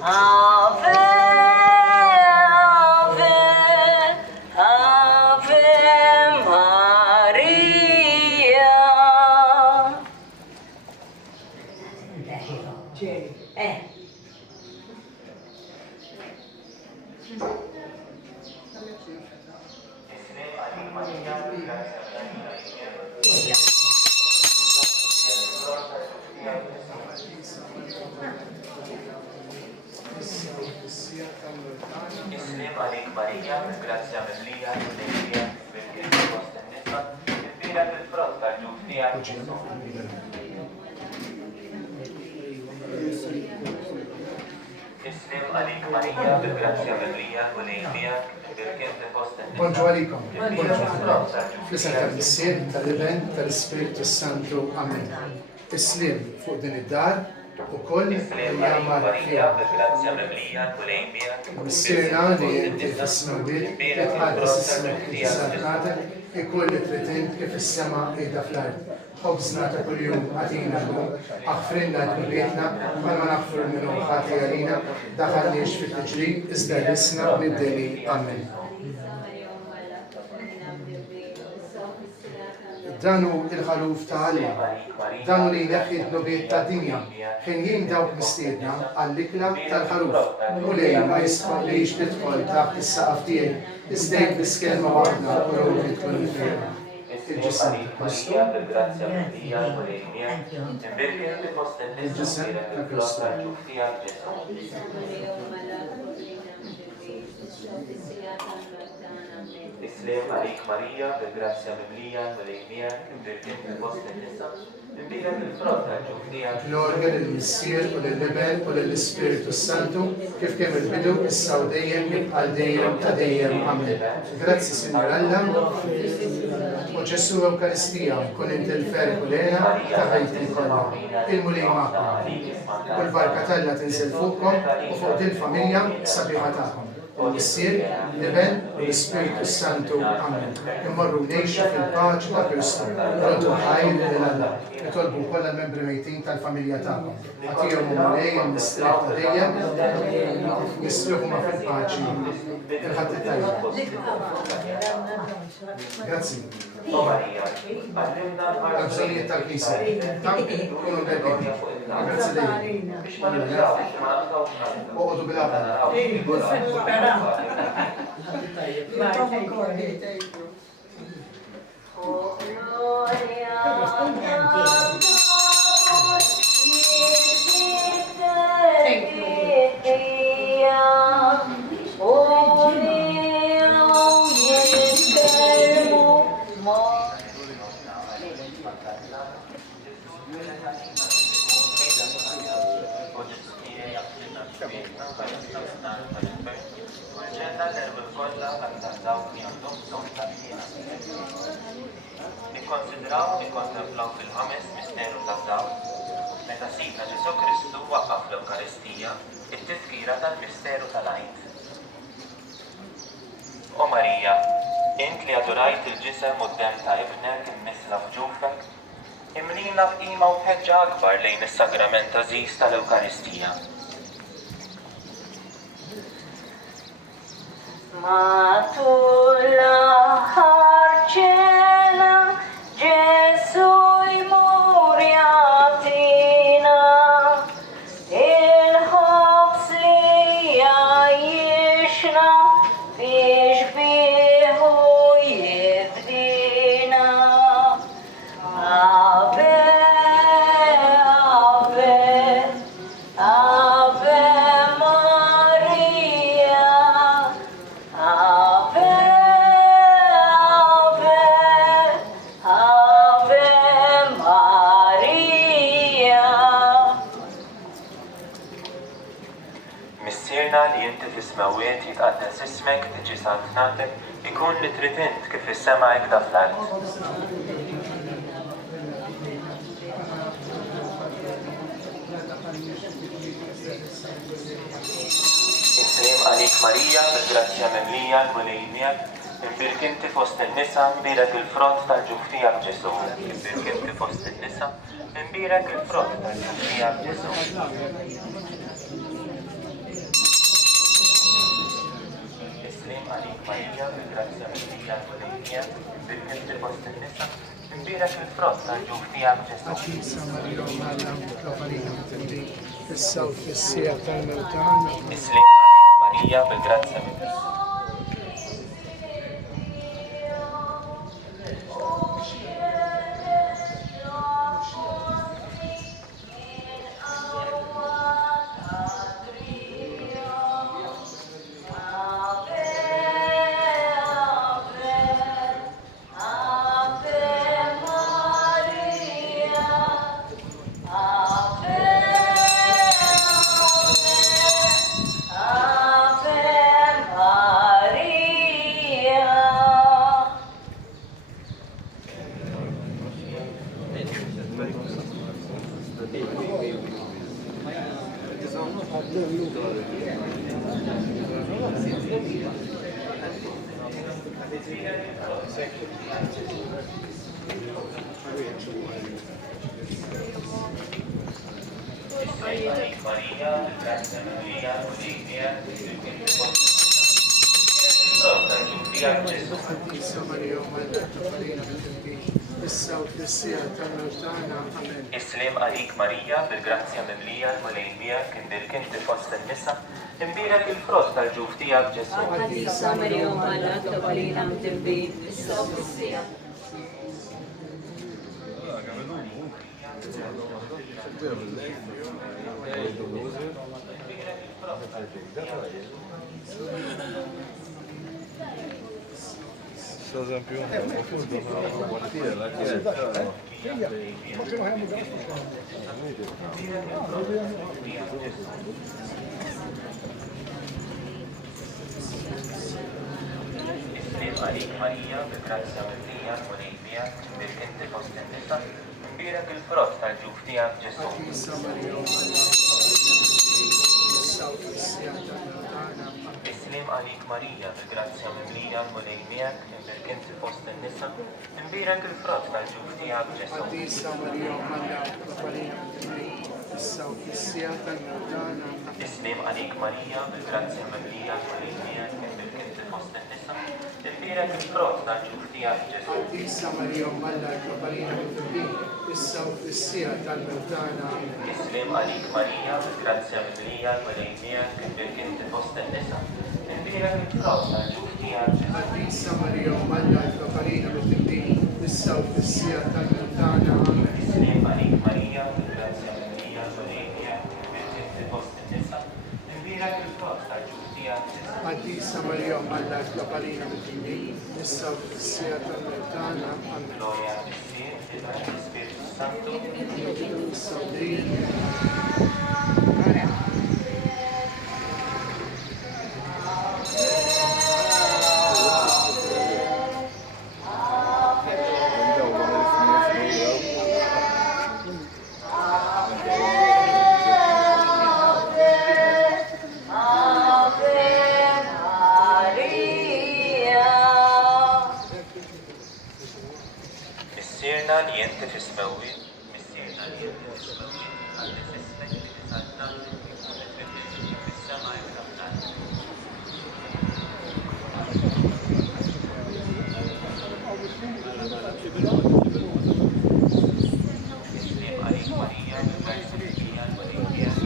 Ave Islim għalik Marija, grazzja mimlija, ħdejja, bil-kien fost in-nisa, imbira fil-frott tal-ġuf tiegħek Ġesu. Islim għalik Marija, bil-grazzja mimlija, ħdejja, bil-kien fost in-nisa. Bonġu għalikom. Fl-isem tal-issir, tal-Ibn, tal-Ispiritu Santu. Amen. Islim fuq din id-dar. U koll jgħamar fija missirna li jinti fis-snowbit jitħadis ismek il-sarkata ikoll li tritint kif is-sema qiegħda fl-ard. ħobżna ta' kuljum għatina llum, aħfrinna d-bietna bħalma naħfru minnu ħati għalina daħalniex fit-tiġri iżda risna mid-deni. Amen. Danu il-ħaluf ta' Alla, danu li jneħħi d-nubiet ta' dinja, ħin jien dawk mistiedna għall-ikla tal-ħaluf, u lejn ma jisfallix tidħol taħt is-saqaf tiegħi, iżdejk bis-kelma waħda u rowli tkun il-fejn. Il-ġisem Kristu, il-ġisem ta' Kristu. Islim għalik Marija, bil-grazzja mimlija, bil-ejmija, imbirkin fil-post il-nisa, imbira fil-frott tal-ġuf tiegħek. Gloria lill-Issir u lill-Ibn u lill-Ispiritu Santu, kif kemm il-bidu issa u dejjem jibqa' dejjem ta' dejjem. Amen. Grazzi Sinjur Alla, u Ġesu Ewkaristija, kun inti l-ferq u lena ta' ħajti kollha. Il-mulej magħkom. U l-barka Alla tinżel fuqkom u fuq din familja sabiħa tagħkom. Issir, l-Ibn u l-Ispiritu Santu. Amen. Immorru ngħixu fil-paċi ta' Kristu. Roddu ħajr lil Alla. Nitolbu kollha l-membri mejtin tal-familja tagħkom. Għatihom lejhom l-istrieħ ta' dejjem, jistrieħu fil-paċi. Il-ħadd tajjeb. Grazzi. L-bżonijiet tal-Knisja. Tank kunu bebbi. Grazzi dejjem. Oqgħodu bil-aqwa. Nikkonsidraw, nikkontemplaw fil-ħames misteru taż-żawġ, meta Sidna Ġesu Kristu waqqaf l-Ewkaristija, it-tifkira tal-misteru tal-għajt. O Marija, int li adorajt il-ġisem u d-dem ta' ibnek immisla f'ġufek, imlina b'qima u ħeġġa akbar lejn is-sagrament għażiż tal-Ewkaristija. Matul l-aħħar ċena, Ġesu jmur jagħtina il-ħobż li jgħixna biex bieħu jifdina. Ave, Ave, Ave Maria, Ave, Ave, Ave Maria. Missierna li inti fis-smawiet jitqaddes ismek tiġi santnatek ikun li trid int kif is-sema qiegħda fl-ard. Islim għalik Marija, bil-grazzja mimlija l-mulejnija, imbirk inti fost in-nisa, imbirek il-frott tal-ġuf tiegħek Ġesu. Imbirk inti fost in-nisa, imbirek il-frott tal-ġuf tiegħek Ġesu. Islim għalik Marija, bil-grazzja mimlija l-mulejnija, imbirk inti fost in-nisa, imbierak il-frott tal-ġuf tiegħek Ġesu. Għadisa Marija Malla, Kappillan Timbi, issa u fissija tal-mewtana. Islim għalik Marija bil-grazzja minn Ġesu. Islim għalik Marija bil-grazzja mimlija l-mulejnija kindirk inti fost in-nisa imbierak il-frott tal-ġuf tiegħek Ġesu. Għadisa Marija Malla, Kappillan Timbi, issa u fissija. esempio, guardiera, Islim għalik Marija bil-grazzja mimlija l-mulejnija kindirk inti fost in-nisa imbierak il-frott tal-ġuf tiegħek Ġesu. Islim għalik Marija bil-grazzja mimlija l-mulejnija kindirk inti fost in-nisa imbierak il-frott tal-ġuf tiegħek Ġesu. Islim għalik Marija bil-grazzja mimlija l-mulejnija kindirk inti fost in-nisa imbierak il-frott tal-ġuf tiegħek Ġesu. Għadisa Marija Malla, Kappillan Timbi, issa u fissija tal-mewtana. Islim għalik Marija bil-grazzja mimlija l-mulejnija kindirk inti fost in-nisa imbierak il-frott tal-ġuf tiegħek Ġesu. Għadisa Marija Malla, Kappillan Timbi, issa u fissija tal-mewtana. Islim għalik Marija bil-grazzja mimlija l-mulejnija kindirk inti fost in-nisa imbierak il-frott tal-ġuf tiegħek Ġesu. Għadisa Marija Malla, Kappillan Timbi, issa u fissija tal-mewtana. Gloria al-issir, Spiritu Santo. Missirna li jenti fismewi, missirna li jenti fismewi, għalli s-ismek li t-salta, fis-sama jgħamlan. Islim għalik Marija, l-għajsa l-għija, l-għalija,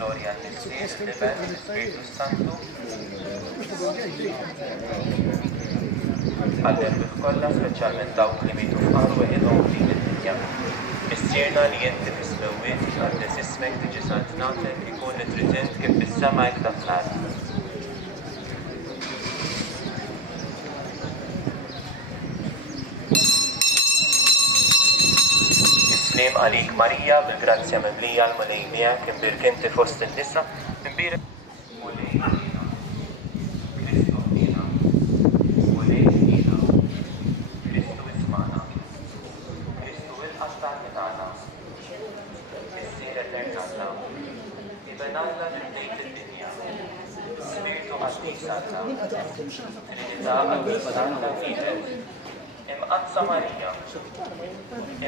Gloria al-Issir, Spiritu Santo. Għall-erbi kollha, speċjalment dawk li mietu f'qar weħidhom din id-dinja. Missirna li inti fis-mewwiet għalli s-ismek tiġi santnatek ikun nitritint kif fis-sema hekk fl-ard. Islim għalik Marija bil-grazzja mimlija l-mulejnija kindirk inti fost in-nisa imbierak Kristu ismana, Kristu il-qastan tagħna, issir eternatna, ibenalla ġbdejt id-dinja, Spiritu Qaddiż għandna, Trinità Qaddisa qiegħed, imqazza Marija,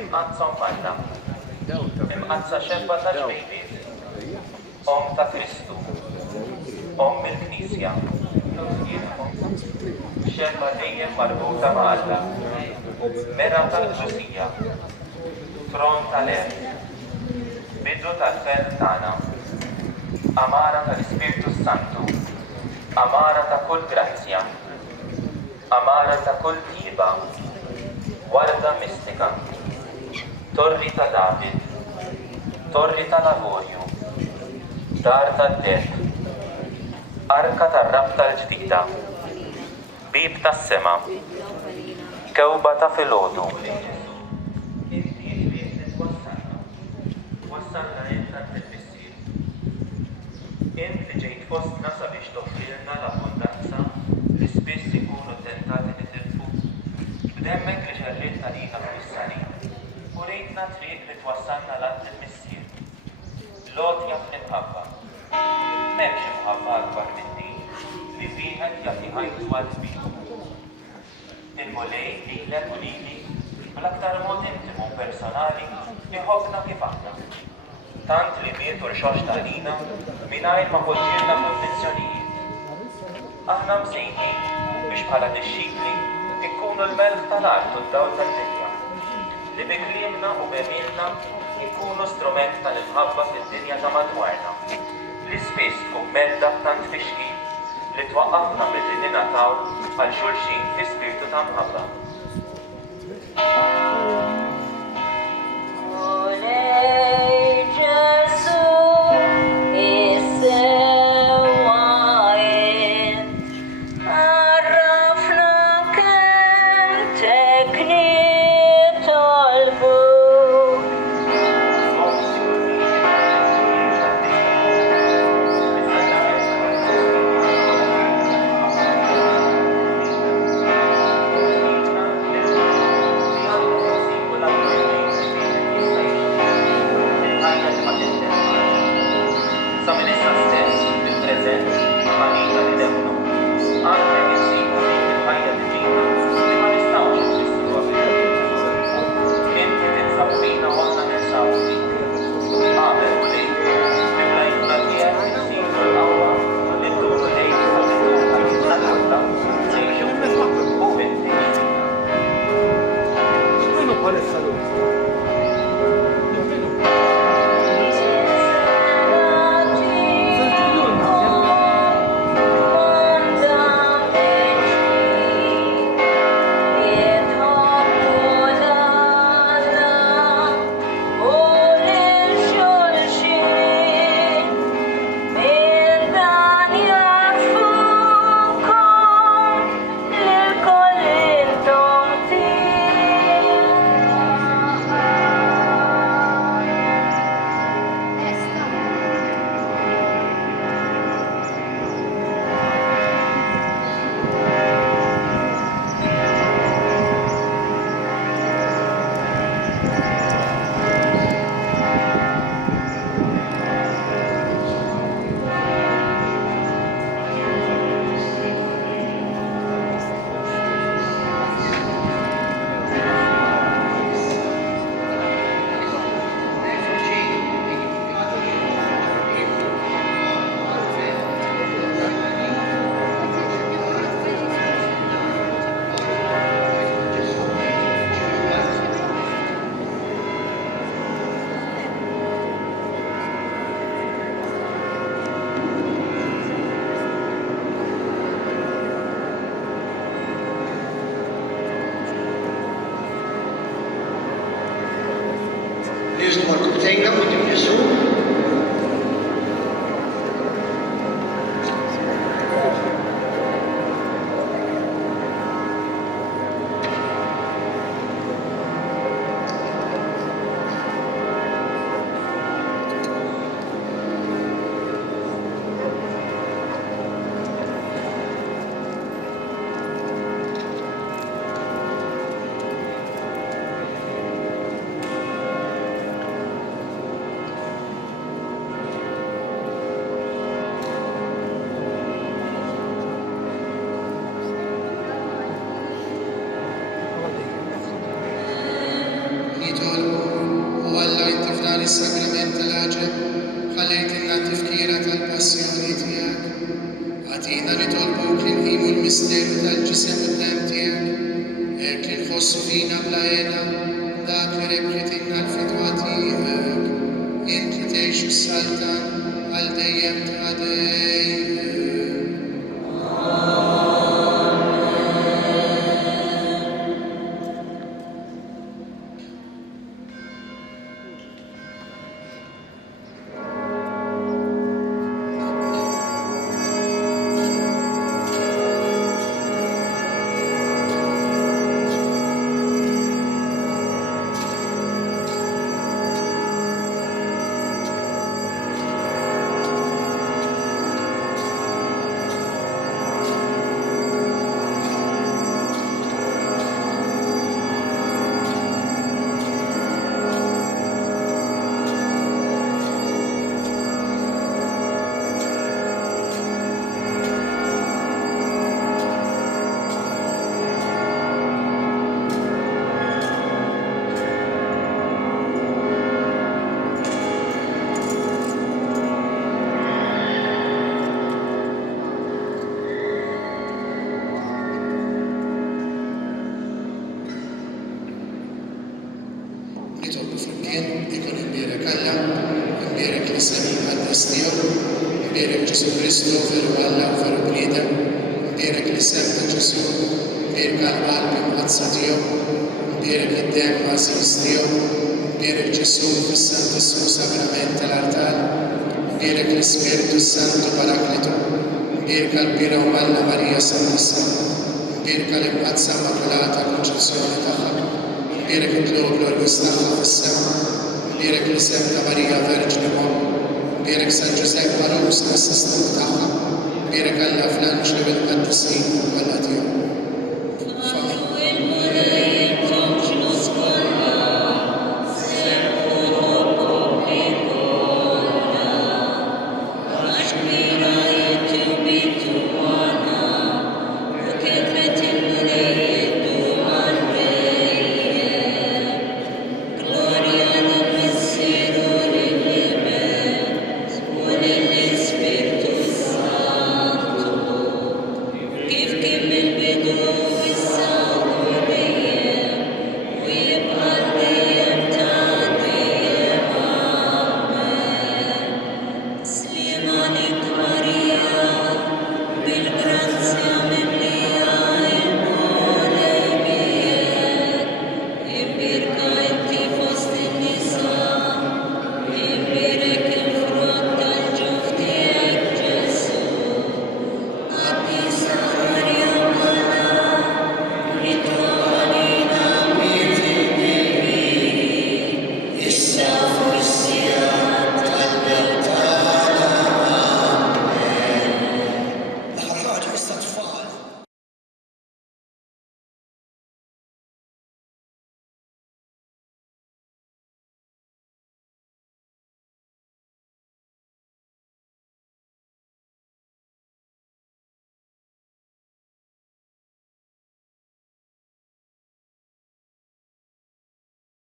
imqazza Mpanna, imqazza xebba ta' ġbejliet, Om ta' Kristu, il-Knisja, xemma dejjem marbuta ma' Alla, mera tal-ġusija, tron tal-Erb, bidu tal-fel tagħna, amara tal-Ispirtu Santu, amara ta' kull grazzja, amara ta' kull tieba, warda mistika, torri ta' David, torri ta' lavorju, dar tad-deb, arka tar-rab tal-ġdida, bib tas-sema, kewba ta' filgħodu. Wassalna inna l-issir. Inti ġejt fostna sabiex toffrilna l-abbundanza li spiss ikunu tentati nitilfu. B'demmek li ġerritna lina fis-sani u rejtna triq li twassalna l-għand il-missier. Lotja fl-imħabba. M'hemmx imħabba akbar minn din li wieħed jagħti ħajtu għall-bib. Il-mulej lilek u lili bl-aktar mod intimu personali iħobbna kif aħna. Tant li mietu l-xox tagħlina mingħajr ma poġġielna kondizzjonijiet. Aħna msejħin biex bħala dixxikli ikkunu l-melħ tal-art u d-dawl tad-dinja. Li bi kliemna u b'għemilna ikkunu strument tal-imħabba fid-dinja ta' madwarna. Li spiss tkun medda tant fixkil li twaqqafna milli ningħataw għal xulxin fi spirtu ta' mħabba. is-sagrament tal-ħaġeb ħallejt inna t-tifkira tal-passjoni tiegħek. Atina li tolbuk li nqimu l-misteru tal-ġisem u d-dem tiegħek, hekk li nħossu fina bla għena dak li rebħitilna l-fidwa tiegħek, int li tgħix is-saltan għal dejjem ta' dejjem. Nitolbu flimkien ikun imbierek Alla, imbierek li semi għad-nies tiegħu, imbierek Ġesu Kristu veru Alla u veru bniedem, imbierek li sem ta' Ġesu, imbierek għall-qalb imqazza tiegħu, imbierek id-dem għażiż tiegħu, imbierek Ġesu fis-Santissu Sagrament tal-Artal, imbierek l-Ispiritu Santu Paraklitu, imbierek għall-Bira u Alla Marija Santissima, imbierek għall-imqazza Immakulata Konċezzjoni tagħha. Imbierek it-tluq l-orgus tagħha fis-sema, imbierek l-isem ta' Marija Verġni Mom, imbierek San Ġusepp Parus l-assistent tagħha, imbierek Alla fl-anġli bil-qaddisin Alla tiegħu.